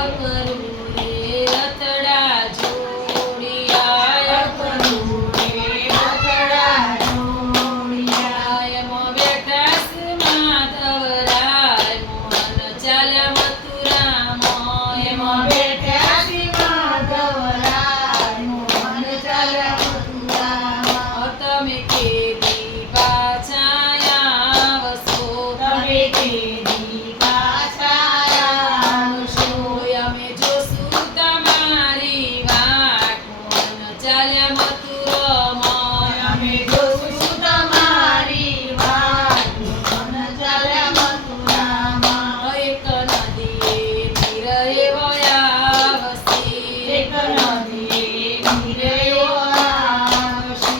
અકરું રે રતડા જોડિયા અકરું રે રતડા જોડિયા એમાં બેઠા છે માધવરાય મોહન ચાલ્યા મથુરામાં એમાં બેઠા શ્રી માધવરાય મોહન ચાલ્યા મથુરામાં તમે કેદી પાછા આવશો તમે કેદી પાછા આવશો અમે જોશું તમારી વાટ મોહન ચાલ્યા મથુરામાં અમે જોશું તમારી વાત મોહન ચાલ્યા મથુરામાં એક નદીએ નીર એવો આવશે એક નદીએ નીરે આવશે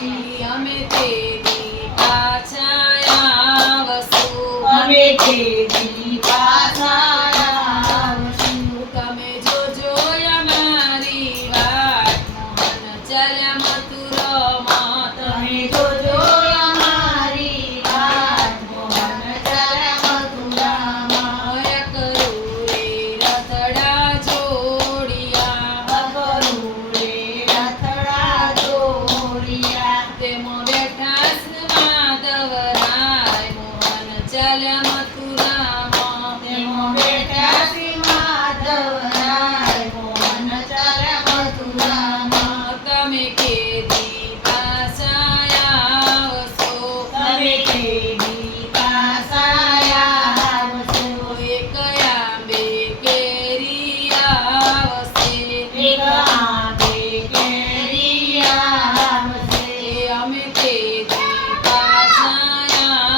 અમે તેદી પાછા આવશું અમે કેદી પાછા આવશું તમે જોજો અમારી વાટ મોહન ચાલ્યા મથુરામાં તમે જોજો અમારી વાત મોહન ચાલ્યા મથુરામાં કરું રે રતડા જોડિયા અકરું રે રતડા જોડિયા તેમાં બેઠા છે માધવરાય મોહન ચાલ્યા મથુરામાં તેમાં બેઠા શ્રી માધવરાય મોહન ચાલ્યા મથુરામાં તમે કેદી પાછા આવશો તમે કેદી પાછા આવશો એક આંબે કેરી આવશે એક આંબે કેરી આવશે અમે કેદી પાછા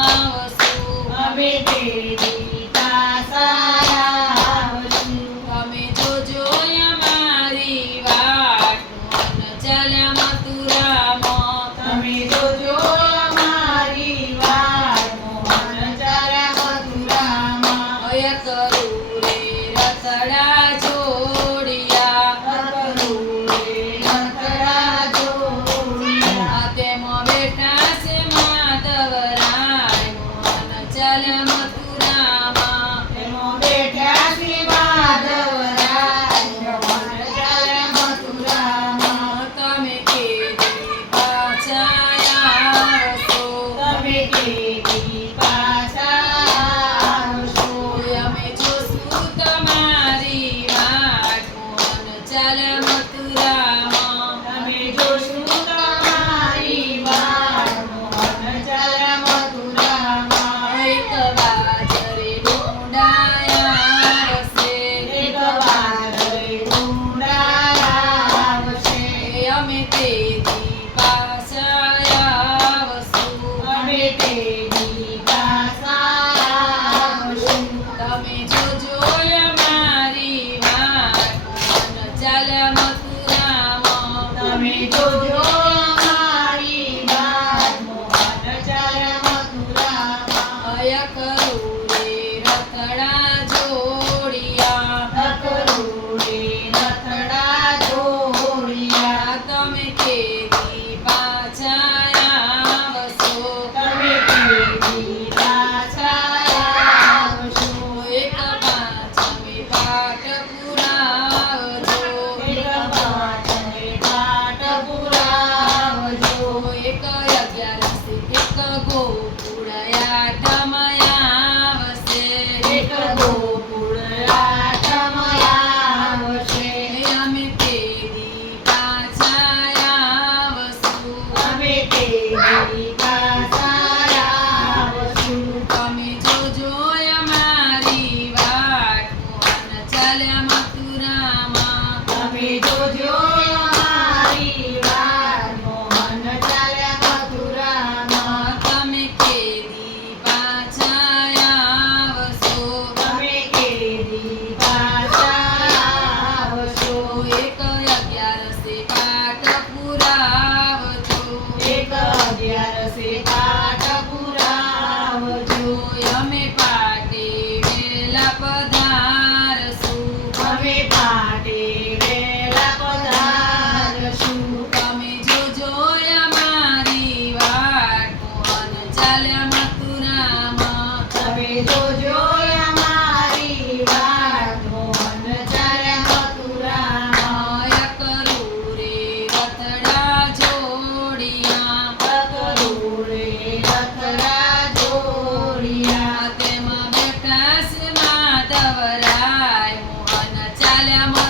આવશું અમે કેદી પાછા આવશું તમે જોજો અમારી વાટ મોહન ચાલ્યા મથુરામાં તમે જોજો અમારી વાત મોહન ચાલ્યા મથુરામાં કરું રે રતડા જોડિયા અકરું રે રતડા જોડિયા તેમાં બેઠા છે માધવરાય મોહન ચાલ્યા મથુરામાં તેમાં બેઠા શ્રી માધવરાય મોહન ચાલ્યા મથુરામાં તમે કેદી પાછા આવશો તમે કેદી પાછા આવશો અમે જોશું તમારી વાટ મોહન ચાલ્યા મથુરામાં તમે જોશું તમારી વાત મોહન ચાલ્યા મથુરામાં એક બાજરે ડુંડાયા આવશે એક વાર ઢૂંઢાયા આવશે અમે તેદી પાછા આવશું અમે તેદી પાછા આવશું તમે જોજો અમારી વાટ મોહન ચાલ્યા મથુરામાં તમે જોજો અમારી વાત મોહન ચાલ્યા મથુરામાં કરું રે રતડા જોડિયા અકરું રે રતડા જોડિયા તમે કેદી પાછા આવશો તમે કેદી પાછા આવશો એક પાંચમે પાઠ પુરાવજો એક પાઠને પાઠ પુરાવજો એક અગિયારસે એક ગોકુળ આઠમ આવશે એક ગોકુળ આઠમ આવશે અમે તેદી પાછા આવશું અમે તેદી પાછા આવશું તમે જોજો અમારી વાટ મોહન ચાલ્યા મથુરામાં તમે જોજો અમારી વાત મોહન ચાલ્યા મથુરામાં તમે કેદી પાછા આવશો તમે કેદી પાછા આવશો એક અગિયારસે પાઠ પુરાવજો એક અગિયારસે પાઠ પુરાવજો અમે પાટે વેલા પધારશું ચાલ્યા